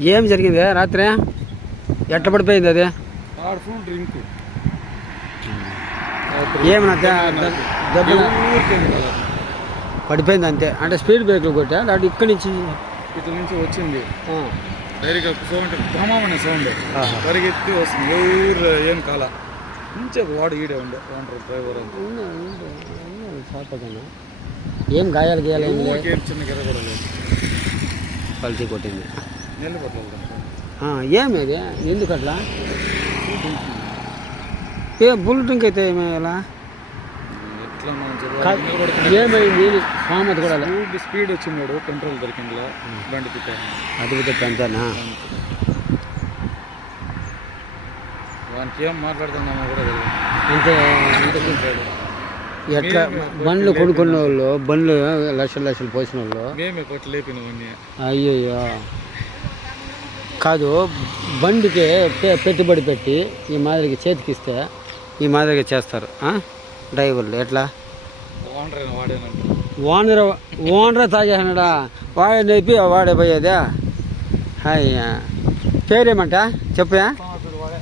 ఏం జరిగింది రాత్రి? ఎట్ట పడిపోయింది అది? ఫుల్ డ్రింక్ ఏమన్నా దె- దెబ్బ? పడిపోయింది అంతే. అంటే స్పీడ్ బ్రేక్లు కొట్టా? లేకపోతే ఇక్కడి నుంచి? ఇట్ల నుంచి వచ్చింది. ఆ. డైరెక్ట్గా సౌండ్ ధమామనే సౌండ్. పరిగెత్తి వస్తుంది. ఎవరు ఏం కాల. నుంచి వాడు ఈడే ఉండే ఓనర్ డ్రైవర్. ఏం గాయాలు గీయాలు ఏం చిన్న గిర కూడా లేదు. పల్టీ కొట్టింది. ఏమి అది? ఎందుకు అట్లా ఏ బుల్లెటింగ్ అయితే ఏమి ఎలా ఏమైంది? సామెత కూడా. స్పీడ్ వచ్చిందాడు కంట్రోల్ దొరికిందిలా. బండి అది కూడా వానికి ఏం మాట్లాడుతున్నామో కూడా. ఎట్లా బండ్లు కొనుక్కున్న వాళ్ళు బండ్లు లక్షలు లక్షలు పోసిన వాళ్ళు మేమే కొట్టి లేపినవన్నీ అయ్యయ్యో. కాదు బండికి పెట్టుబడి పెట్టి ఈ మాదిరిగా చేతికి ఇస్తే ఈ మాదిరిగా చేస్తారు? డ్రైవర్లు ఎట్లా? ఓనర్ ఓనర్ తాగేసినాడా వాడే నేపి వాడే పోయేదా? అయ్యా. పేరేమంట? చెప్పా వాడే.